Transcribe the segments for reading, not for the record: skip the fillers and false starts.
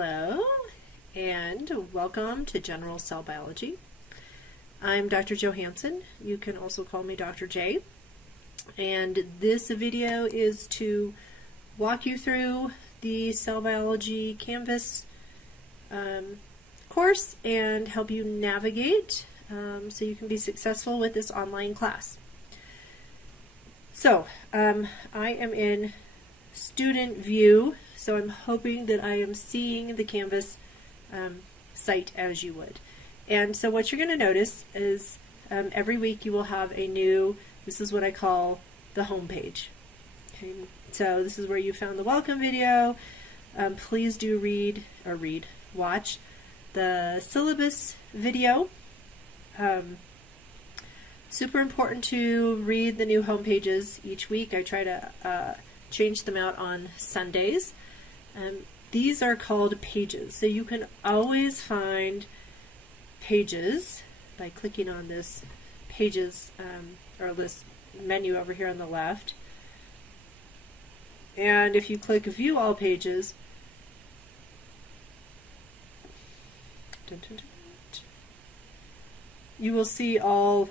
Hello, and welcome to General Cell Biology. I'm Dr. Johansson. You can also call me Dr. J. And this video is to walk you through the Cell Biology Canvas course and help you navigate so you can be successful with this online class. So, I am in student view, so I'm hoping that I am seeing the Canvas site as you would. And so what you're going to notice is every week you will have a new, this is what I call the home page. Okay? So this is where you found the welcome video. Please do watch the syllabus video. Super important to read the new home pages each week. I try to change them out on Sundays. These are called pages, so you can always find pages by clicking on this pages or this menu over here on the left. And if you click view all pages, you will see all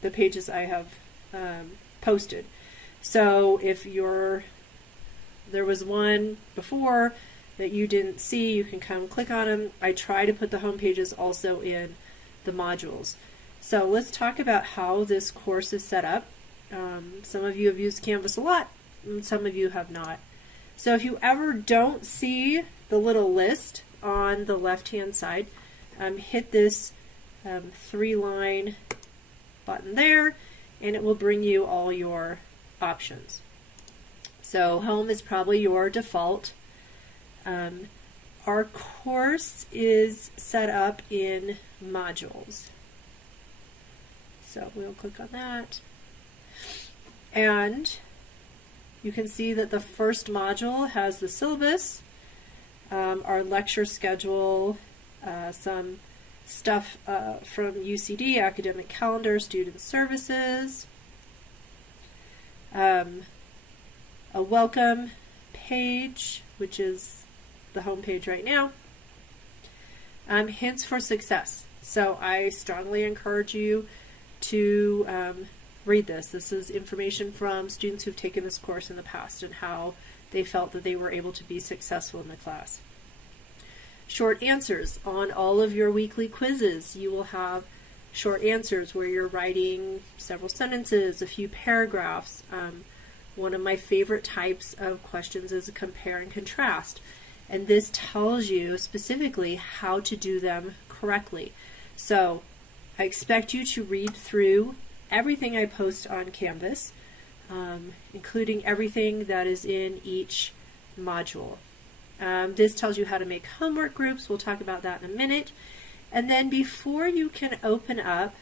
the pages I have posted. So if there was one before that you didn't see, you can come click on them. I try to put the home pages also in the modules. So let's talk about how this course is set up. Some of you have used Canvas a lot, and some of you have not. So if you ever don't see the little list on the left-hand side, hit this 3-line button there, and it will bring you all your options. So home is probably your default. Our course is set up in modules. So we'll click on that. And you can see that the first module has the syllabus, our lecture schedule, some stuff from UCD, academic calendar, student services, a welcome page, which is the home page right now, hints for success. So I strongly encourage you to read this. This is information from students who've taken this course in the past and how they felt that they were able to be successful in the class. Short answers. On all of your weekly quizzes, you will have short answers where you're writing several sentences, a few paragraphs. One of my favorite types of questions is a compare and contrast. And this tells you specifically how to do them correctly. So I expect you to read through everything I post on Canvas, including everything that is in each module. This tells you how to make homework groups. We'll talk about that in a minute. And then before you can open up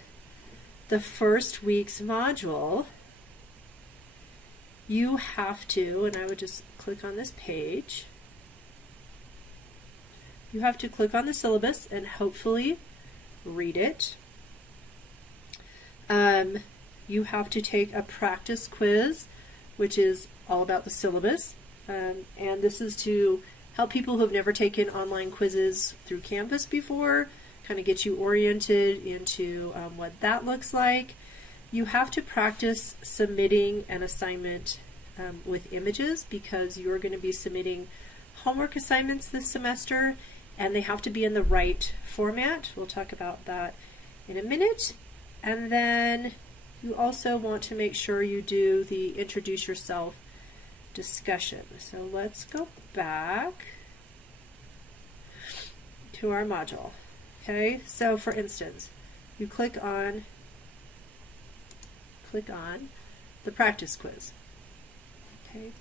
the first week's module, you have to, and I would just click on this page, you have to click on the syllabus and hopefully read it. You have to take a practice quiz, which is all about the syllabus. And this is to help people who have never taken online quizzes through Canvas before, kind of get you oriented into what that looks like. You have to practice submitting an assignment with images because you're going to be submitting homework assignments this semester, and they have to be in the right format. We'll talk about that in a minute. And then you also want to make sure you do the introduce yourself discussion. So let's go back to our module. Okay, so for instance, you click on the practice quiz. Okay,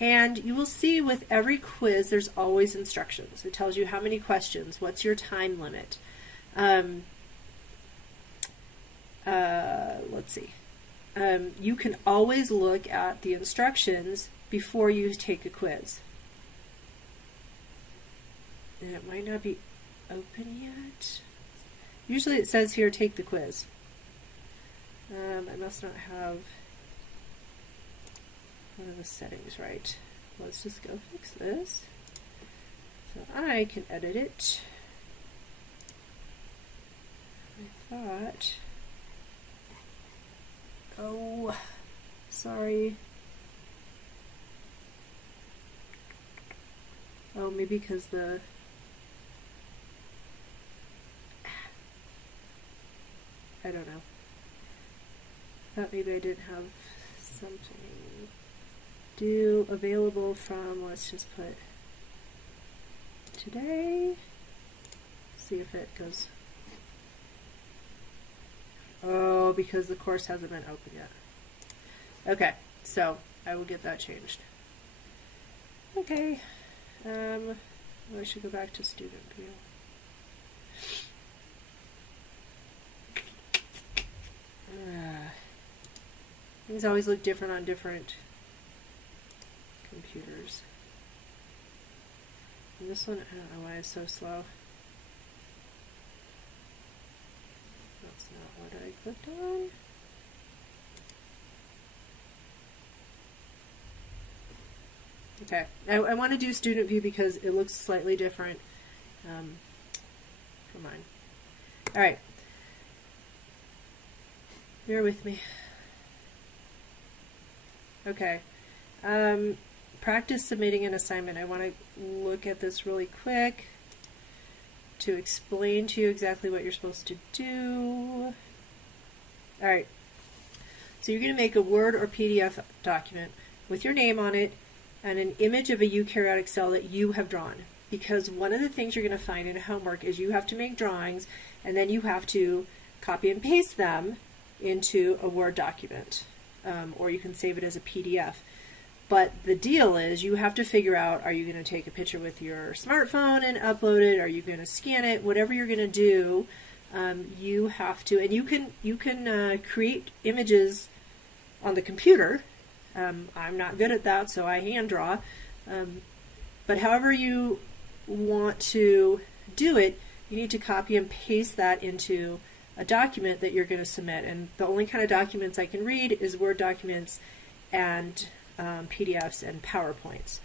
and you will see with every quiz there's always instructions. It tells you how many questions, what's your time limit. Let's see. You can always look at the instructions before you take a quiz. And it might not be open yet. Usually it says here, take the quiz. I must not have one of the settings right. Let's just go fix this. So I can edit it. I thought, oh, sorry. Oh, maybe because I don't know. Thought maybe I didn't have something. Do available from, let's just put today. See if it goes. Oh, because the course hasn't been open yet. Okay, so I will get that changed. Okay. I should go back to student view. Things always look different on different computers. And this one, I don't know why it's so slow. That's not what I clicked on. Okay, I want to do student view because it looks slightly different for mine. All right, bear with me. Okay, practice submitting an assignment. I want to look at this really quick to explain to you exactly what you're supposed to do. All right, so you're going to make a Word or PDF document with your name on it and an image of a eukaryotic cell that you have drawn. Because one of the things you're going to find in homework is you have to make drawings and then you have to copy and paste them into a Word document. Or you can save it as a PDF. But the deal is you have to figure out, are you going to take a picture with your smartphone and upload it? Are you going to scan it? Whatever you're going to do, you have to, and you can create images on the computer. I'm not good at that, so I hand draw. But however you want to do it, you need to copy and paste that into a document that you're going to submit. And the only kind of documents I can read is Word documents and PDFs and PowerPoints.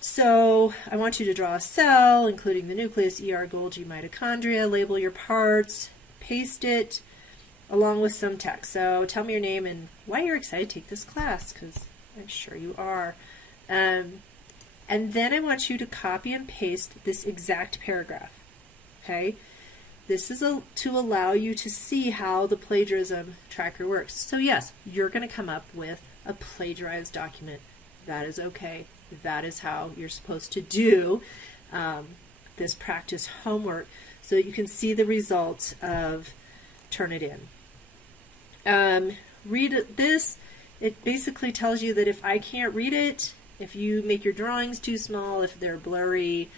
So I want you to draw a cell, including the nucleus, ER, Golgi, mitochondria, label your parts, paste it, along with some text. So tell me your name and why you're excited to take this class, because I'm sure you are. And then I want you to copy and paste this exact paragraph. Okay? This is to allow you to see how the plagiarism tracker works. So yes, you're going to come up with a plagiarized document. That is okay. That is how you're supposed to do this practice homework so that you can see the results of Turnitin. Read this. It basically tells you that if I can't read it, if you make your drawings too small, if they're blurry,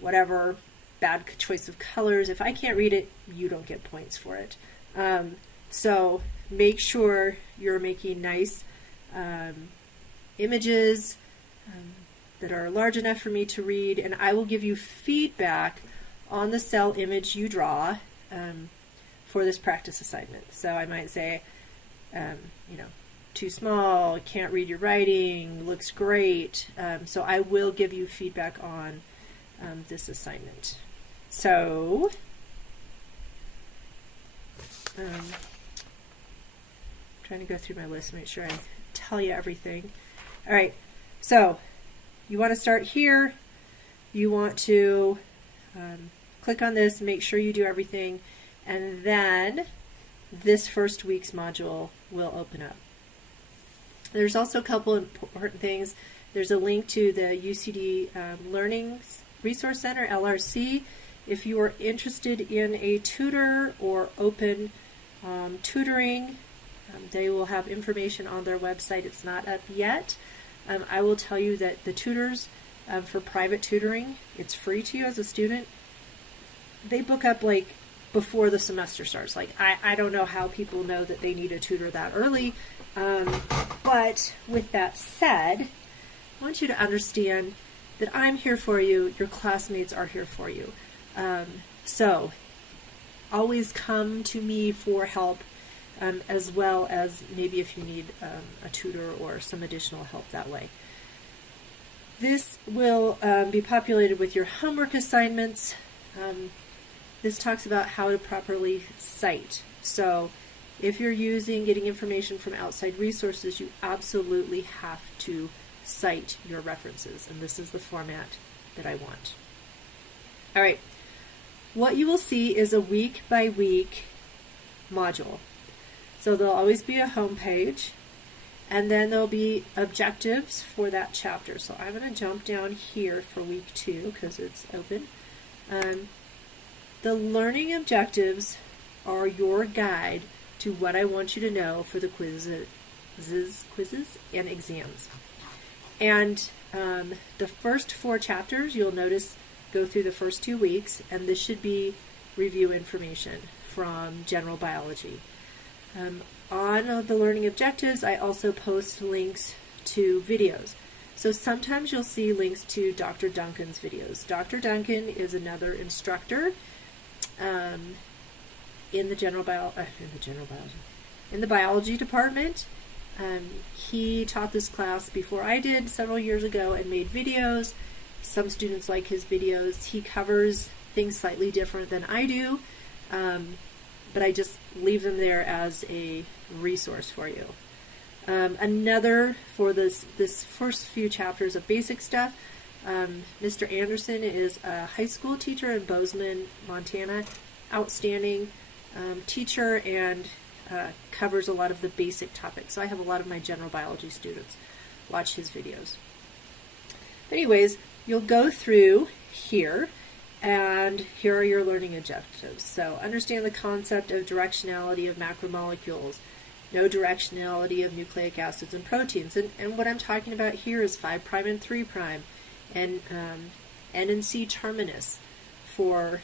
whatever, bad choice of colors, if I can't read it, you don't get points for it. So make sure you're making nice images that are large enough for me to read, and I will give you feedback on the cell image you draw for this practice assignment. So I might say, too small, can't read your writing, looks great. So I will give you feedback on this assignment. So, trying to go through my list, make sure I tell you everything. All right, so you want to start here. You want to click on this, make sure you do everything, and then this first week's module will open up. There's also a couple important things. There's a link to the UCD Learning Resource Center, LRC. If you are interested in a tutor or open tutoring, they will have information on their website. It's not up yet. I will tell you that the tutors for private tutoring, it's free to you as a student. They book up like before the semester starts. Like I don't know how people know that they need a tutor that early. But with that said, I want you to understand that I'm here for you. Your classmates are here for you. So always come to me for help, as well as maybe if you need a tutor or some additional help that way. This will be populated with your homework assignments. This talks about how to properly cite. So if you're getting information from outside resources, you absolutely have to cite your references, and this is the format that I want. All right, what you will see is a week-by-week module. So there'll always be a home page, and then there'll be objectives for that chapter. So I'm going to jump down here for week 2 because it's open. The learning objectives are your guide to what I want you to know for the quizzes and exams. And the first 4 chapters, you'll notice, go through the first 2 weeks, and this should be review information from general biology. On the learning objectives, I also post links to videos. So sometimes you'll see links to Dr. Duncan's videos. Dr. Duncan is another instructor in the biology department. He taught this class before I did several years ago and made videos. Some students like his videos. He covers things slightly different than I do, but I just leave them there as a resource for you. Another for this first few chapters of basic stuff, Mr. Anderson is a high school teacher in Bozeman, Montana. Outstanding teacher, and covers a lot of the basic topics. So I have a lot of my general biology students watch his videos. Anyways, you'll go through here, and here are your learning objectives. So understand the concept of directionality of macromolecules, no directionality of nucleic acids and proteins. And what I'm talking about here is 5' and 3', and N and C terminus for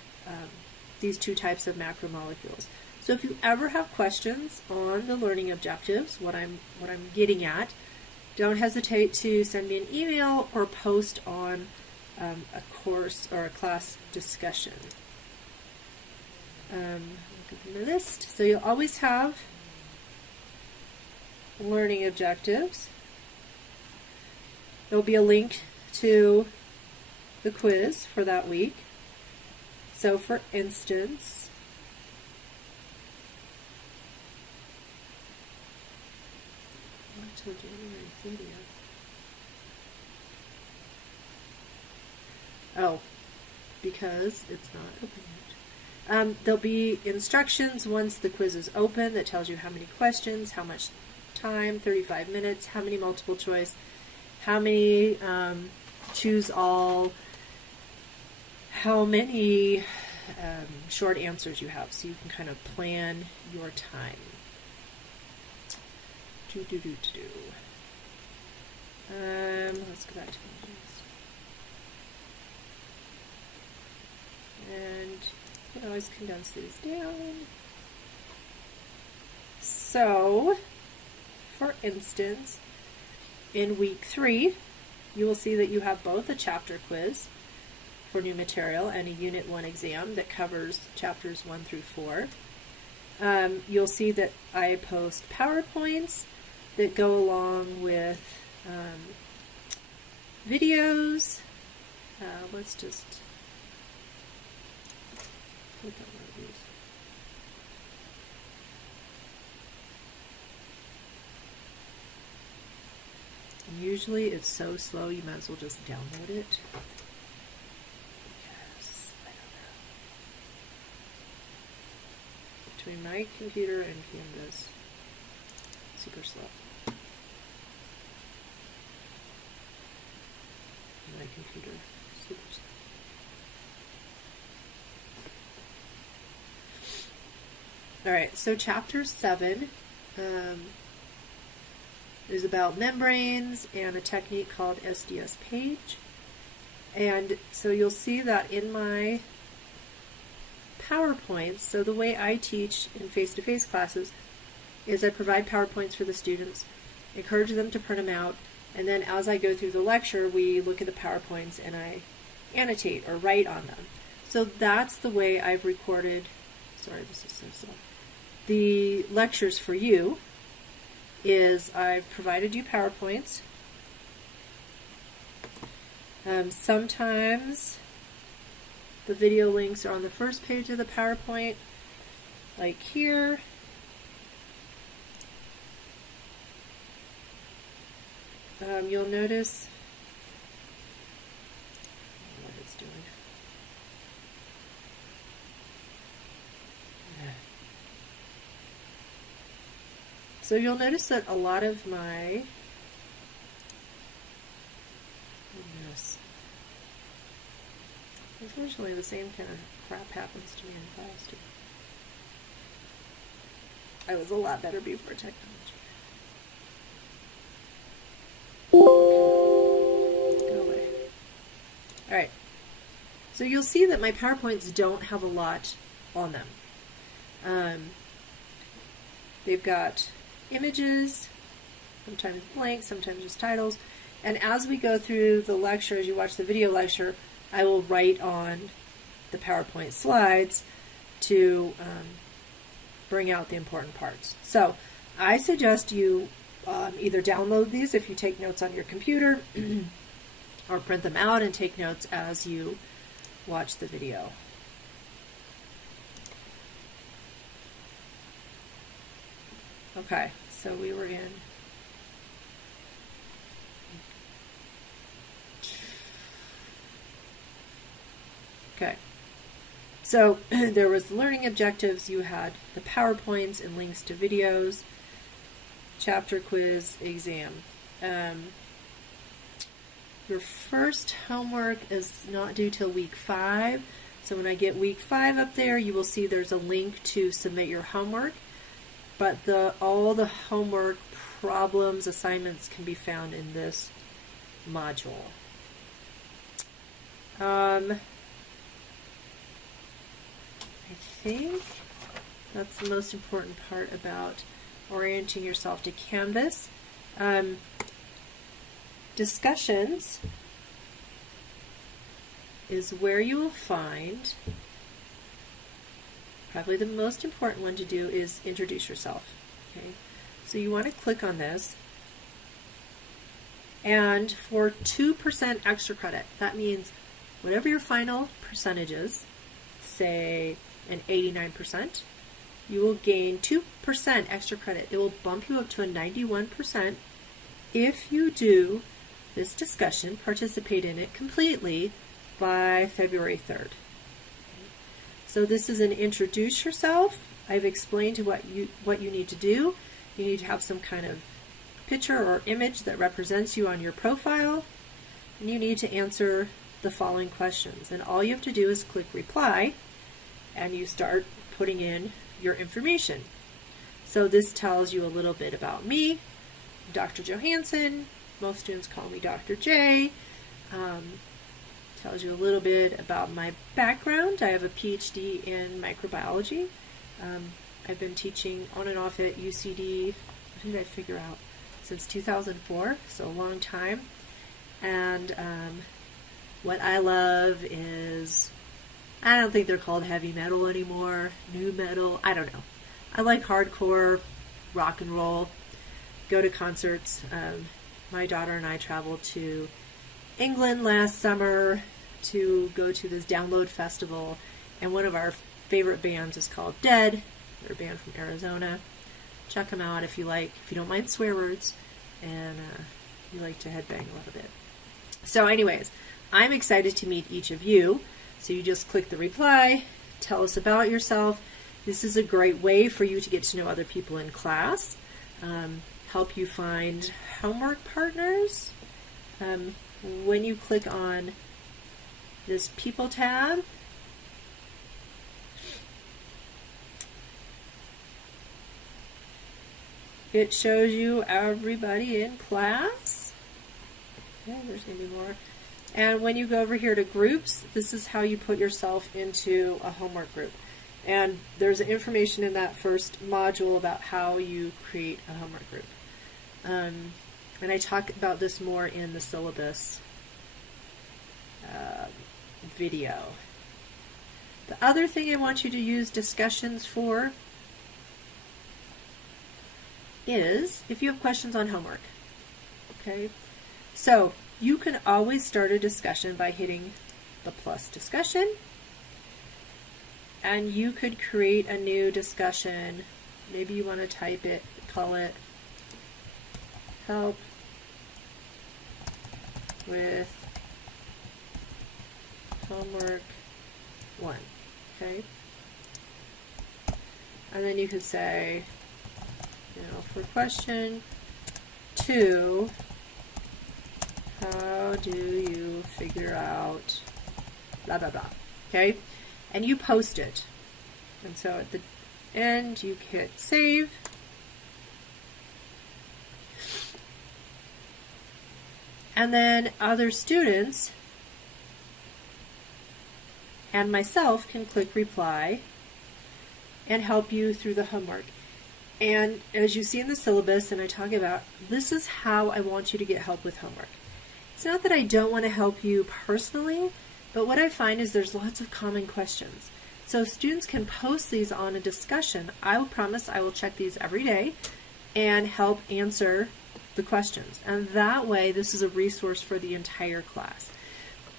these 2 types of macromolecules. So if you ever have questions on the learning objectives, what I'm getting at, don't hesitate to send me an email or post on a course or a class discussion. Look at the list. So you'll always have learning objectives. There'll be a link to the quiz for that week. So for instance, until January 30th. Oh, because it's not open yet. There'll be instructions once the quiz is open that tells you how many questions, how much time, 35 minutes, how many multiple choice, how many choose all, how many short answers you have, so you can kind of plan your time. Let's go back to images. And you can always condense these down. So, for instance, in week 3, you will see that you have both a chapter quiz for new material and a Unit 1 exam that covers chapters 1 through 4. You'll see that I post PowerPoints that go along with videos. Let's just click on one of these. And usually it's so slow you might as well just download it. Because I don't know. Between my computer and Canvas, super slow. My computer, super slow. Alright, so chapter 7 is about membranes and a technique called SDS page. And so you'll see that in my PowerPoints, so the way I teach in face-to-face classes is I provide PowerPoints for the students, encourage them to print them out, and then as I go through the lecture, we look at the PowerPoints and I annotate or write on them. So that's the way I've recorded, sorry, this is so slow, the lectures for you, is I've provided you PowerPoints, Sometimes the video links are on the first page of the PowerPoint, like here. You'll notice what it's doing. So you'll notice that a lot of my unfortunately, the same kind of crap happens to me in class too. I was a lot better before technology. Okay. Go away. All right. So you'll see that my PowerPoints don't have a lot on them. They've got images, sometimes blank, sometimes just titles. And as we go through the lecture, as you watch the video lecture, I will write on the PowerPoint slides to bring out the important parts. So I suggest you either download these if you take notes on your computer or print them out and take notes as you watch the video. Okay, so we were in okay. So there was the learning objectives, you had the PowerPoints and links to videos, chapter quiz, exam. Your first homework is not due till week 5. So when I get week 5 up there, you will see there's a link to submit your homework. But all the homework problems, assignments can be found in this module. I think that's the most important part about orienting yourself to Canvas. Discussions is where you will find, probably the most important one to do is introduce yourself. Okay, so you want to click on this, and for 2% extra credit, that means whatever your final percentage is, say an 89%, you will gain 2% extra credit. It will bump you up to a 91% if you do this discussion, participate in it completely by February 3rd. So this is an introduce yourself. I've explained what you need to do. You need to have some kind of picture or image that represents you on your profile, and you need to answer the following questions. And all you have to do is click reply, and you start putting in your information. So this tells you a little bit about me, Dr. Johansson. Most students call me Dr. J. Tells you a little bit about my background. I have a PhD in microbiology. I've been teaching on and off at UCD, what did I figure out, since 2004, so a long time. And what I love is, I don't think they're called heavy metal anymore, new metal, I don't know. I like hardcore, rock and roll, go to concerts. My daughter and I traveled to England last summer to go to this download festival, and one of our favorite bands is called Dead. They're a band from Arizona. Check them out if you like, if you don't mind swear words, and you like to headbang a little bit. So anyways, I'm excited to meet each of you. So you just click the reply, tell us about yourself. This is a great way for you to get to know other people in class, help you find homework partners. When you click on this People tab, it shows you everybody in class. Okay, there's going to be more. And when you go over here to groups, this is how you put yourself into a homework group. And there's information in that first module about how you create a homework group. And I talk about this more in the syllabus video. The other thing I want you to use discussions for is if you have questions on homework. Okay, so You can always start a discussion by hitting the plus discussion, and you could create a new discussion. Maybe you want to type it, call it help with homework 1, okay? And then you could say, for question 2, how do you figure out blah, blah, blah, okay? And you post it. And so at the end, you hit save. And then other students and myself can click reply and help you through the homework. And as you see in the syllabus, and I talk about, this is how I want you to get help with homework. It's not that I don't want to help you personally, but what I find is there's lots of common questions. So if students can post these on a discussion, I will promise I will check these every day and help answer the questions. And that way, this is a resource for the entire class.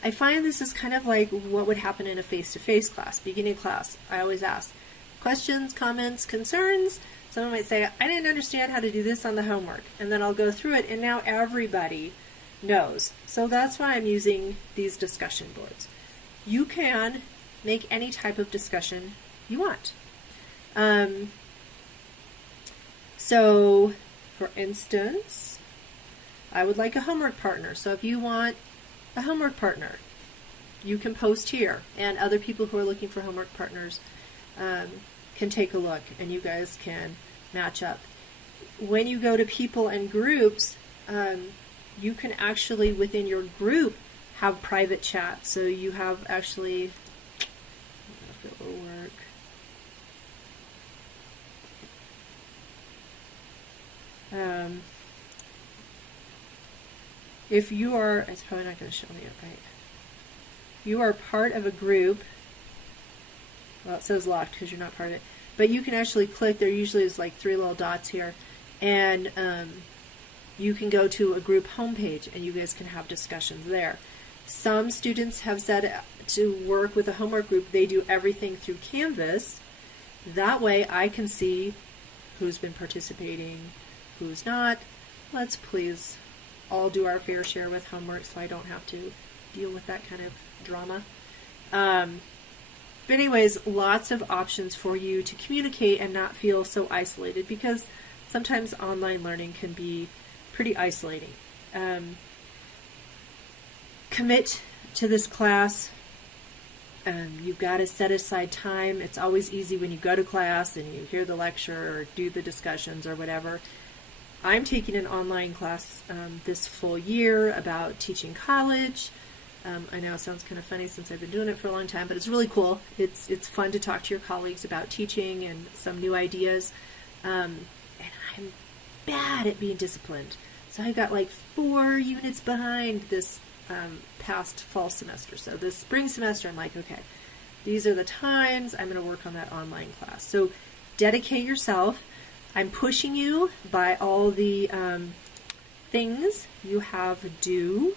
I find this is kind of like what would happen in a face-to-face class, beginning class. I always ask, questions, comments, concerns? Someone might say, I didn't understand how to do this on the homework. And then I'll go through it, and now everybody knows. So that's why I'm using these discussion boards. You can make any type of discussion you want. So, for instance, I would like a homework partner. So if you want a homework partner, you can post here, and other people who are looking for homework partners can take a look, and you guys can match up. When you go to people and groups, you can actually, within your group, have private chat. So you have actually, I don't know if it will work. If you are, it's probably not going to show me it right. You are part of a group. Well, it says locked because you're not part of it. But you can actually click, there usually is like 3 little dots here, and you can go to a group homepage and you guys can have discussions there. Some students have said to work with a homework group, they do everything through Canvas. That way I can see who's been participating, who's not. Let's please all do our fair share with homework so I don't have to deal with that kind of drama. But anyways, lots of options for you to communicate and not feel so isolated, because sometimes online learning can be pretty isolating. Commit to this class. You've got to set aside time. It's always easy when you go to class and you hear the lecture or do the discussions or whatever. I'm taking an online class this full year about teaching college. I know it sounds kind of funny since I've been doing it for a long time, but it's really cool. It's fun to talk to your colleagues about teaching and some new ideas. And I'm bad at being disciplined. So I got like 4 units behind this past fall semester. So this spring semester, I'm like, okay, these are the times I'm going to work on that online class. So dedicate yourself. I'm pushing you by all the things you have due.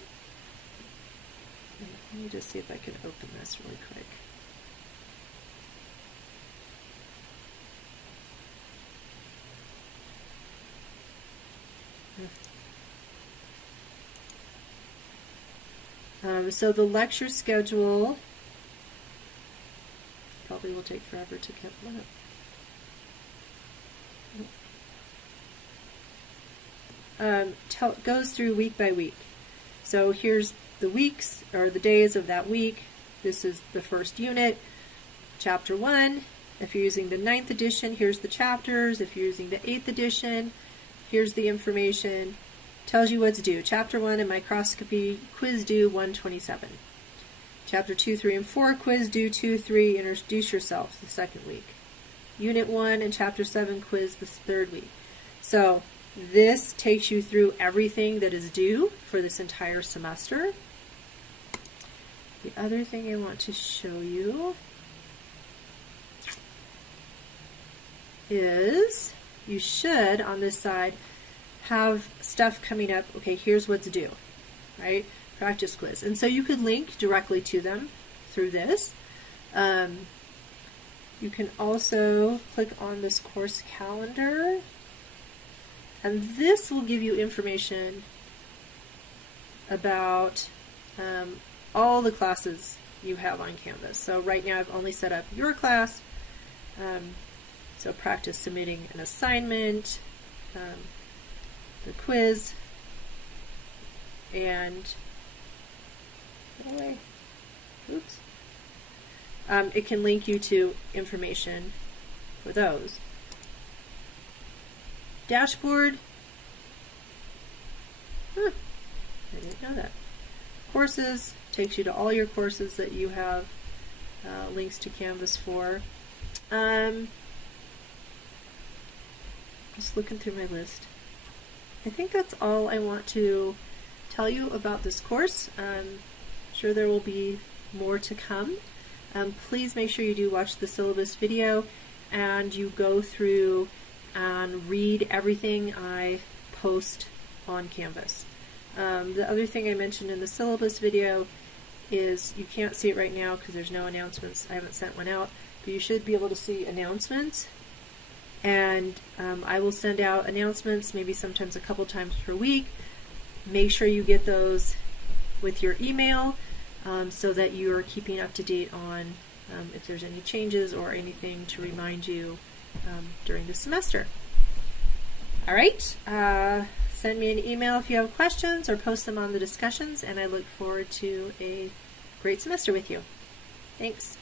Let me just see if I can open this really quick. So the lecture schedule probably will take forever to come up. Goes through week by week. So here's the weeks or the days of that week. This is the first unit, chapter 1. If you're using the 9th edition, here's the chapters. If you're using the 8th edition, here's the information. Tells you what's due. Chapter 1 in microscopy, quiz due 127. Chapter 2, 3, and 4, quiz due 2, 3, introduce yourself the second week. Unit 1 and Chapter 7, quiz the third week. So this takes you through everything that is due for this entire semester. The other thing I want to show you is you should, on this side, have stuff coming up. Okay, here's what's due. right? Practice quiz. And so you could link directly to them through this. You can also click on this course calendar, and this will give you information about all the classes you have on Canvas. So right now I've only set up your class, so practice submitting an assignment, the quiz, and it can link you to information for those. Dashboard. I didn't know that. Courses takes you to all your courses that you have links to Canvas for. Just looking through my list. I think that's all I want to tell you about this course. I'm sure there will be more to come. Please make sure you do watch the syllabus video and you go through and read everything I post on Canvas. The other thing I mentioned in the syllabus video is, you can't see it right now because there's no announcements. I haven't sent one out, but you should be able to see announcements. And I will send out announcements maybe sometimes a couple times per week. Make sure you get those with your email so that you're keeping up to date on if there's any changes or anything to remind you during the semester. All right, send me an email if you have questions or post them on the discussions, and I look forward to a great semester with you. Thanks.